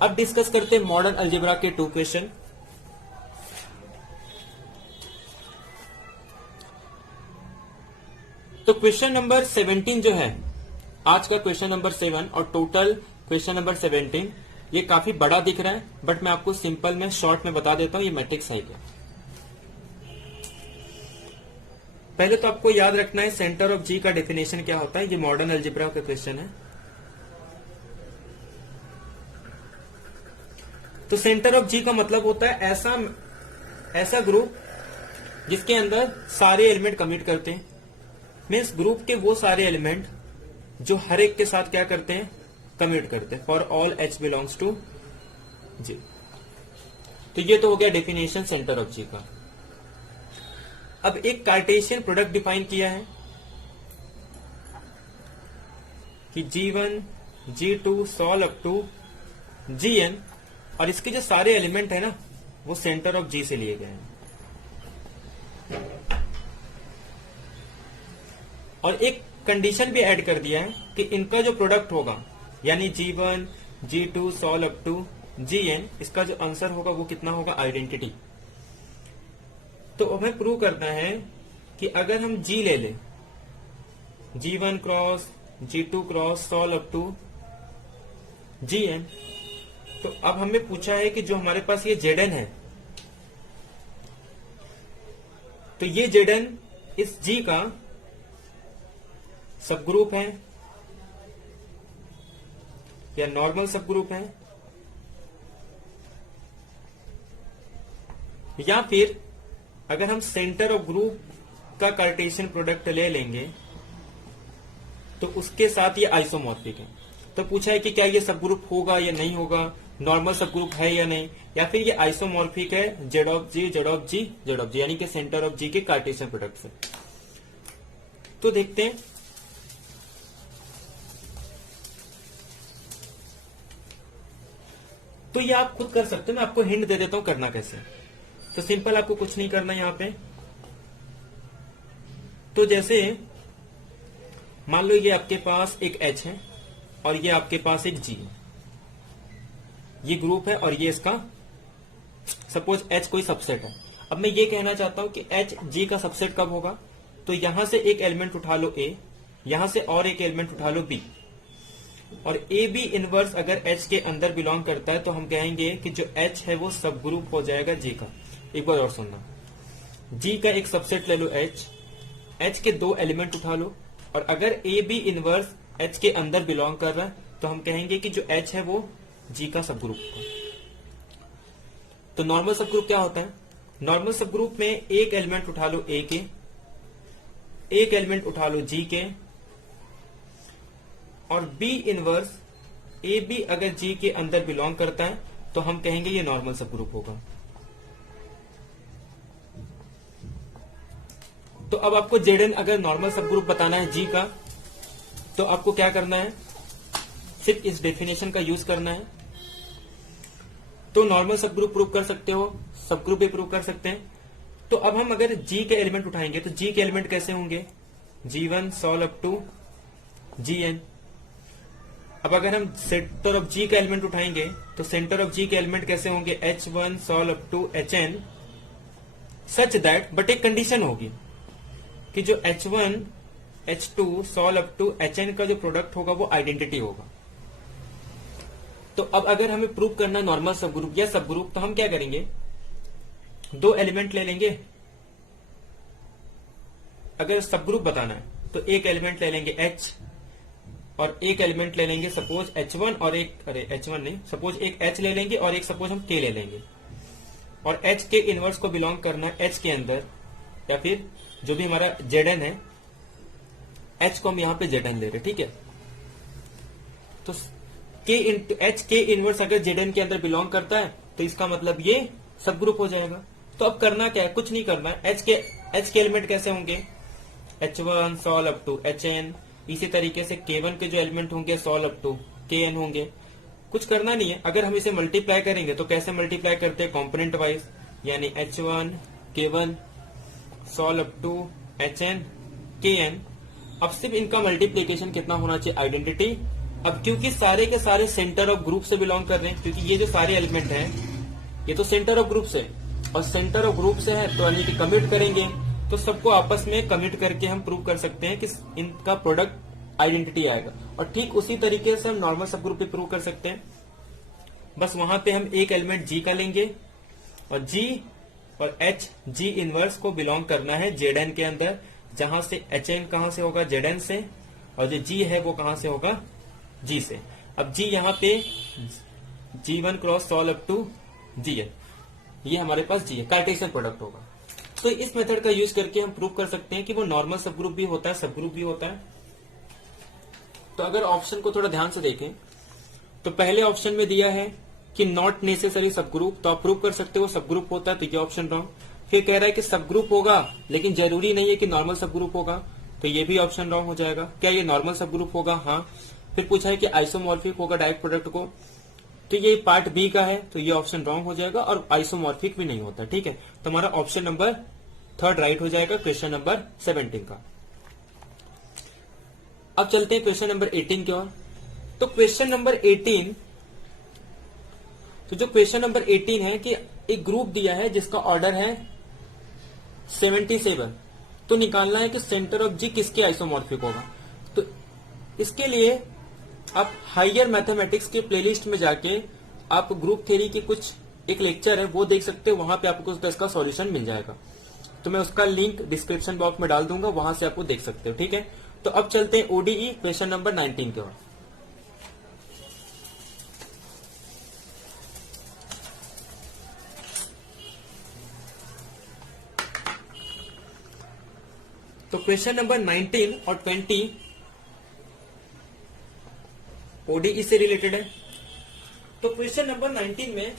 अब डिस्कस करते हैं मॉडर्न अलजेब्रा के 2 क्वेश्चन। तो क्वेश्चन नंबर 17 जो है, आज का क्वेश्चन नंबर 7 और टोटल क्वेश्चन नंबर 17, ये काफी बड़ा दिख रहा है, बट मैं आपको सिंपल में शॉर्ट में बता देता हूं ये मैट्रिक्स है क्या। पहले तो आपको याद रखना है सेंटर ऑफ जी का डेफिनेशन क्या होता है। ये मॉडर्न अलजेब्रा का क्वेश्चन है। तो सेंटर ऑफ जी का मतलब होता है ऐसा ग्रुप जिसके अंदर सारे एलिमेंट कमिट करते हैं। मीन्स ग्रुप के वो सारे एलिमेंट जो हर एक के साथ क्या करते हैं, कमिट करते हैं। For all H belongs to G. तो ये तो हो गया डेफिनेशन सेंटर ऑफ जी का। अब एक कार्टेशियन प्रोडक्ट डिफाइन किया है कि G1 G2 solve up to Gn, और इसके जो सारे एलिमेंट है ना वो सेंटर ऑफ जी से लिए गए हैं। और एक कंडीशन भी ऐड कर दिया है कि इनका जो प्रोडक्ट होगा यानी G1 G2 solve up to Gn, इसका जो आंसर होगा वो कितना होगा, आइडेंटिटी। तो हमें प्रूव करना है कि अगर हम G ले लें, G1 cross G2 cross solve up to Gn, तो अब हमें पूछा है कि जो हमारे पास ये Zn है, तो ये Zn इस G का सब ग्रुप है या नॉर्मल सब ग्रुप है, या फिर अगर हम सेंटर ऑफ ग्रुप का कार्टेशियन प्रोडक्ट ले लेंगे तो उसके साथ ये आइसोमॉर्फिक है। तो पूछा है कि क्या ये सब ग्रुप होगा या नहीं होगा, नॉर्मल सब ग्रुप है या नहीं, या फिर ये आइसोमॉर्फिक है Z of G Z of G Z of G, यानी कि सेंटर ऑफ जी के कार्टेशियन प्रोडक्ट से। तो देखते हैं। तो ये आप खुद कर सकते हैं, मैं आपको हिंट दे देता हूं करना कैसे। तो सिंपल, आपको कुछ नहीं करना यहां पे। तो जैसे मान लो ये आपके पास एक H है और ये आपके पास एक G है, ये ग्रुप है और ये इसका सपोज H कोई सबसेट है। अब मैं ये कहना चाहता हूं कि H G का सबसेट कब होगा, तो यहां से एक एलिमेंट उठा लो A, यहां से और एक एलिमेंट उठा लो B, और ए बी इनवर्स अगर H के अंदर बिलोंग करता है तो हम कहेंगे कि जो H है वो सब ग्रुप हो जाएगा G का। एक बार और सुनना, G का एक सबसेट ले लो H के 2 एलिमेंट उठा लो, और अगर ए बी इनवर्स H के अंदर बिलोंग कर रहा है तो हम कहेंगे कि जो H है वो G का सब ग्रुप होगा। तो नॉर्मल सब ग्रुप क्या होता है, नॉर्मल सब ग्रुप में एक एलिमेंट उठा लो A के, एक एलिमेंट उठा लो G के, और B इनवर्स ए बी अगर G के अंदर बिलोंग करता है तो हम कहेंगे ये नॉर्मल सब ग्रुप होगा। तो अब आपको Zn अगर नॉर्मल सब ग्रुप बताना है G का, तो आपको क्या करना है, सिर्फ इस डेफिनेशन का यूज करना है। तो नॉर्मल सब ग्रुप प्रूव कर सकते हो, सब ग्रुप भी प्रूव कर सकते हैं। तो अब हम अगर G के एलिमेंट उठाएंगे तो G के एलिमेंट कैसे होंगे, G1 solve up to Gn। अब अगर हम सेंटर ऑफ G का एलिमेंट उठाएंगे तो सेंटर ऑफ G के एलिमेंट कैसे होंगे, H1 solve up to Hn, such that, but एक कंडीशन होगी कि जो H1 H2 solve up to Hn का जो प्रोडक्ट होगा वो आइडेंटिटी होगा। तो अब अगर हमें प्रूव करना नॉर्मल सब ग्रुप या सब ग्रुप, तो हम क्या करेंगे, 2 एलिमेंट ले लेंगे। अगर सब ग्रुप बताना है तो एक एलिमेंट ले लेंगे H, और एक एलिमेंट ले लेंगे सपोज H1 और एक, अरे H1 नहीं, सपोज एक H ले लेंगे और एक सपोज हम K ले लेंगे, और H के इनवर्स को बिलोंग करना है H के अंदर, या फिर जो भी हमारा Zn है H को हम यहां पे Zn ले रहे, ठीक है। तो H के इनवर्स अगर Zn के अंदर बिलोंग करता है तो इसका मतलब ये सब ग्रुप हो जाएगा। तो अब करना क्या है, कुछ नहीं करना है। H के एलिमेंट कैसे होंगे, H1 solve up to Hn, इसी तरीके से K1 के जो एलिमेंट होंगे सॉल्व अप टू Kn होंगे। कुछ करना नहीं है। अगर हम इसे मल्टीप्लाई करेंगे तो कैसे मल्टीप्लाई करते हैं, कॉम्पोनेंट वाइज, यानी H1 K1 solve up to Hn Kn। अब सिर्फ इनका मल्टीप्लीकेशन कितना होना चाहिए, आइडेंटिटी, अब क्योंकि सारे के सारे सेंटर ऑफ ग्रुप से बिलोंग कर रहे हैं, क्योंकि ये जो सारे एलिमेंट हैं ये तो सेंटर ऑफ ग्रुप से, और सेंटर ऑफ ग्रुप से है तो यानी कि कमिट करेंगे, तो सबको आपस में कमिट करके हम प्रूव कर सकते हैं कि इनका प्रोडक्ट आइडेंटिटी आएगा। और ठीक उसी तरीके से हम नॉर्मल सब ग्रुप भी प्रूव कर सकते हैं। बस वहां पे हम एक एलिमेंट जी का लेंगे और जी और एच जी इनवर्स को बिलोंग करना है जेड के अंदर, जहां से एच एन कहां से होगा जेड से, और जो जी है वो कहां से होगा जी से। अब जी यहाँ पे G1 cross solve up to GN, ये हमारे पास जी है, कार्टेशियन प्रोडक्ट होगा। तो इस मेथड का यूज करके हम प्रूव कर सकते हैं कि वो नॉर्मल सब ग्रुप भी होता है, सब ग्रुप भी होता है। तो अगर ऑप्शन को थोड़ा ध्यान से देखें तो पहले ऑप्शन में दिया है कि नॉट नेसेसरी सब ग्रुप, तो आप प्रूव कर सकते हो सब ग्रुप होता है, तो ये ऑप्शन रॉन्ग। फिर कह रहा है कि सब ग्रुप होगा लेकिन जरूरी नहीं है कि नॉर्मल सब ग्रुप होगा, तो ये भी ऑप्शन रॉन्ग हो जाएगा। क्या ये नॉर्मल सब ग्रुप होगा? हाँ। फिर पूछा है कि आइसोमॉर्फिक होगा डायरेक्ट प्रोडक्ट को, तो ये पार्ट बी का है, तो ये ऑप्शन रॉन्ग हो जाएगा, और आइसोमॉर्फिक भी नहीं होता। ठीक है, तो हमारा ऑप्शन नंबर 3 राइट हो जाएगा क्वेश्चन नंबर 17 का। अब चलते हैं क्वेश्चन नंबर 18 की ओर। तो क्वेश्चन नंबर 18, तो जो क्वेश्चन नंबर 18 है कि एक ग्रुप दिया है जिसका ऑर्डर है 77, तो निकालना है कि सेंटर ऑफ जी किसके आइसोमॉर्फिक होगा। तो इसके लिए आप हायर मैथमेटिक्स के प्लेलिस्ट में जाके आप ग्रुप थ्योरी की कुछ एक लेक्चर है वो देख सकते हो, वहां पे आपको इसका सॉल्यूशन मिल जाएगा। तो मैं उसका लिंक डिस्क्रिप्शन बॉक्स में डाल दूंगा, वहां से आपको देख सकते हो। ठीक है, तो अब चलते हैं ओडीई क्वेश्चन नंबर 19 की ओर। तो क्वेश्चन नंबर 19 और 20 ओडीई से रिलेटेड है। तो क्वेश्चन नंबर 19 में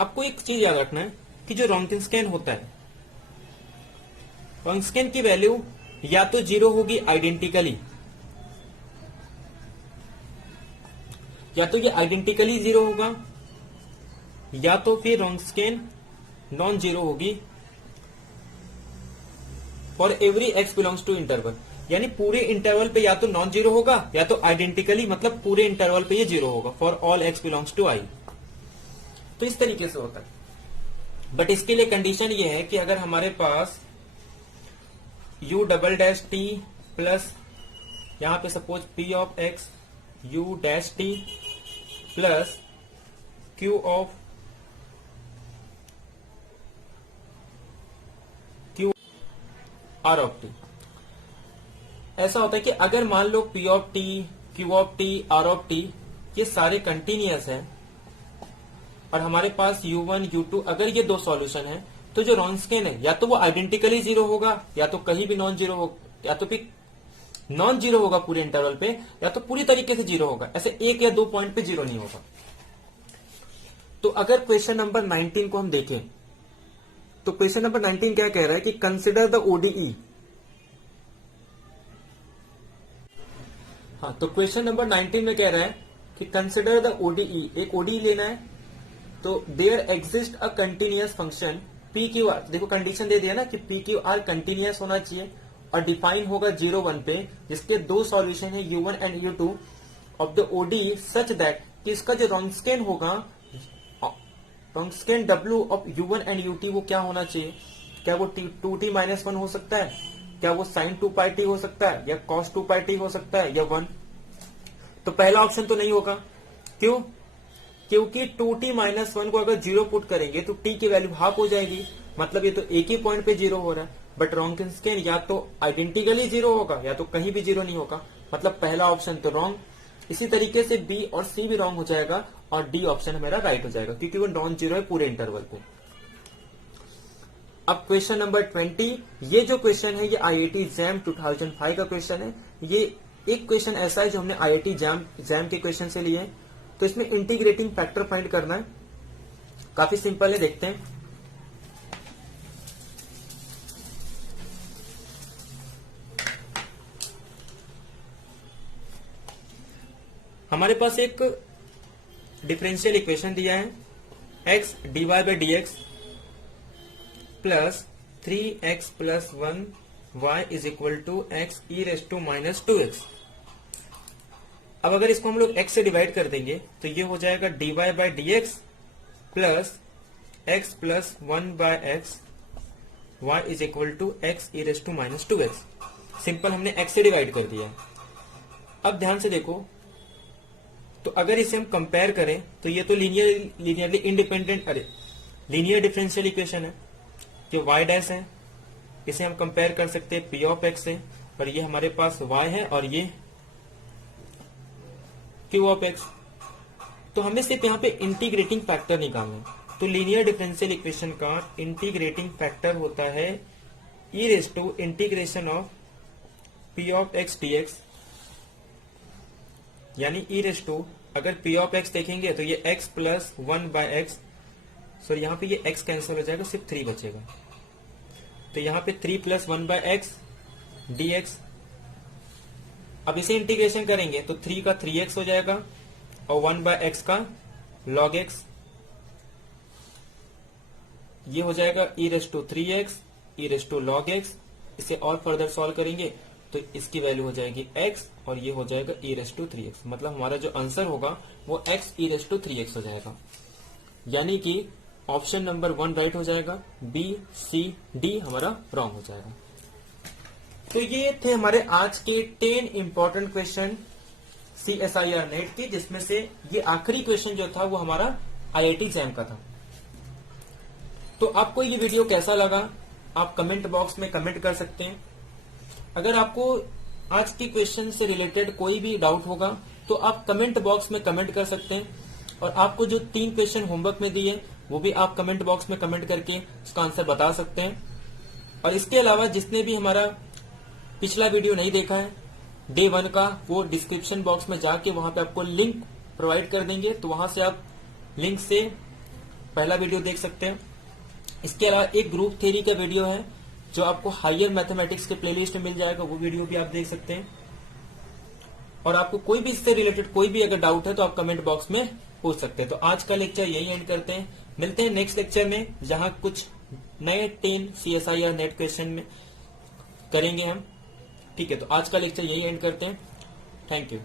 आपको एक चीज याद रखना है कि जो रॉन्किंस्केन होता है, रॉन्किंस्केन की वैल्यू या तो 0 होगी आइडेंटिकली, या तो ये आइडेंटिकली 0 होगा, या तो फिर रॉन्किंस्केन नॉन जीरो होगी for every x belongs to interval. यानी पूरे इंटरवल पे या तो नॉन जीरो होगा या तो आइडेंटिकली, मतलब पूरे इंटरवल पे ये 0 होगा for all X belongs to I. तो इस तरीके से होता है। बट इसके लिए कंडीशन ये है कि अगर हमारे पास u double dash T plus यहां पे suppose p of x u dash T plus q of q r of t, ऐसा होता है कि अगर मान लो p of t, q of t, r of t ये सारे कंटिन्यूअस है और हमारे पास u1, u2 अगर ये दो सॉल्यूशन है, तो जो रॉन्किंस्केन है या तो वो आइडेंटिकली 0 होगा या तो कहीं भी नॉन जीरो होगा, या तो फिर नॉन जीरो होगा पूरे इंटरवल पे, या तो पूरी तरीके से 0 होगा। ऐसे 1 या 2 पॉइंट पे 0 नहीं होगा। तो अगर क्वेश्चन नंबर 19 को हम देखें तो क्वेश्चन नंबर 19 क्या कह रहा है कि कंसिडर द ओडीई। हाँ, तो क्वेश्चन नंबर 19 में कह रहा है कि कंसिडर द ओडीई, एक ओडीई लेना है। तो there exist a continuous function P Q R, देखो कंडीशन दे दिया ना कि पी क्यू आर कंटिन्यूअस होना चाहिए और डिफाइन होगा 0, 1 पे, जिसके दो सॉल्यूशन है u1 and u2 of the ODE such that कि इसका जो रॉन्किंस्केन होगा, Wronskian w of u1 and ut वो क्या होना चाहिए? क्या वो 2t माइनस 1 हो सकता है? क्या वो sin 2 पाई t हो सकता है? या cos 2 पाई t हो सकता है? या 1? तो पहला ऑप्शन तो नहीं होगा। क्यों? क्योंकि 2t माइनस 1 को अगर 0 पुट करेंगे तो t की वैल्यू हाफ हो जाएगी, मतलब ये तो एक ही पॉइंट पे 0 हो रहा है। बट रॉन्किंस्केन या तो आइडेंटिकली 0 होगा या तो कहीं भी 0 नहीं होगा, मतलब पहला ऑप्शन तो रॉन्ग। इसी तरीके से बी और सी भी रॉन्ग हो जाएगा और डी ऑप्शन हमारा राइट हो जाएगा क्योंकि वो नॉन जीरो है पूरे इंटरवल पे। अब क्वेश्चन नंबर 20, ये जो क्वेश्चन है ये आईआईटी जैम 2005 का क्वेश्चन है। ये एक क्वेश्चन ऐसा है जो हमने आईआईटी जैम के क्वेश्चन से लिए। तो इसमें इंटीग्रेटिंग फैक्टर फाइंड करना है, काफी सिंपल है, देखते हैं। हमारे पास एक डिफरेंशियल इक्वेशन दिया है, x dy by d x plus 3x plus 1 y is equal to x e raise to minus 2x। अब अगर इसको हम लोग x से डिवाइड कर देंगे तो ये हो जाएगा dy by d x plus x plus 1 by x y is equal to x e raise to minus 2x। Simple हमने x से डिवाइड कर दिया। अब ध्यान से देखो, तो अगर इसे हम कंपेयर करें तो ये तो linearly independent linear differential equation है, जो y डैश है, इसे हम कंपेयर कर सकते हैं p ऑफ x से, और ये हमारे पास y है और ये q ऑफ x। तो हमें सिर्फ यहाँ पे इंटीग्रेटिंग फैक्टर निकालना है। तो लीनियर डिफरेंशियल इक्वेशन का इंटीग्रेटिंग फैक्टर होता है e raise to integration of p of x dx, यानी ई रेस टू, अगर p ऑफ x देखेंगे तो ये x plus 1 by X, so यहाँ पे ये x कैंसिल हो जाएगा, सिर्फ 3 बचेगा। तो यहाँ पे 3 प्लस 1 बाय एक्स dx। अब इसे इंटीग्रेशन करेंगे तो 3 का 3x हो जाएगा और 1 बाय एक्स का log x, ये हो जाएगा e raise to 3x e raise to log x। इसे और फर्दर सॉल्व करेंगे तो इसकी वैल्यू हो जाएगी x और ये हो जाएगा e रेस टू 3x। मतलब हमारा जो आंसर होगा वो x e raise to 3x हो जाएगा, यानी कि ऑप्शन नंबर 1 राइट हो जाएगा, B C D हमारा रॉन्ग हो जाएगा। तो ये थे हमारे आज के 10 इंपॉर्टेंट क्वेश्चन CSIR नेट के, जिसमें से ये आखिरी क्वेश्चन जो था वो हमारा IIT एग्जाम का था। तो आपको ये वीडियो कैसा लगा आप कमेंट बॉक्स में कमेंट कर सकते हैं। अगर आपको आज के क्वेश्चन से रिलेटेड कोई भी डाउट होगा तो आप कमेंट बॉक्स में कमेंट कर सकते हैं, और आपको जो 3 क्वेश्चन होमवर्क में दिए वो भी आप कमेंट बॉक्स में कमेंट करके उसका आंसर बता सकते हैं। और इसके अलावा जिसने भी हमारा पिछला वीडियो नहीं देखा है डे 1 का, वो डिस्क्रिप्शन बॉक्स में जाके वहां पे आपको लिंक प्रोवाइड कर देंगे, तो वहां से आप लिंक से पहला वीडियो देख सकते हैं। इसके अलावा एक ग्रुप थ्योरी का वीडियो है जो आपको हायर मैथमेटिक्स के प्लेलिस्ट में मिल जाएगा, वो वीडियो भी आप देख सकते हैं। और आपको कोई भी इससे रिलेटेड कोई भी अगर डाउट है तो आप कमेंट बॉक्स में पूछ सकते हैं। तो आज का लेक्चर यही एंड करते हैं, मिलते हैं नेक्स्ट लेक्चर में जहां कुछ नए 10 CSIR नेट क्वेश्चन में करेंगे हम। ठीक है, तो आज का लेक्चर यही एंड करते हैं। Thank you.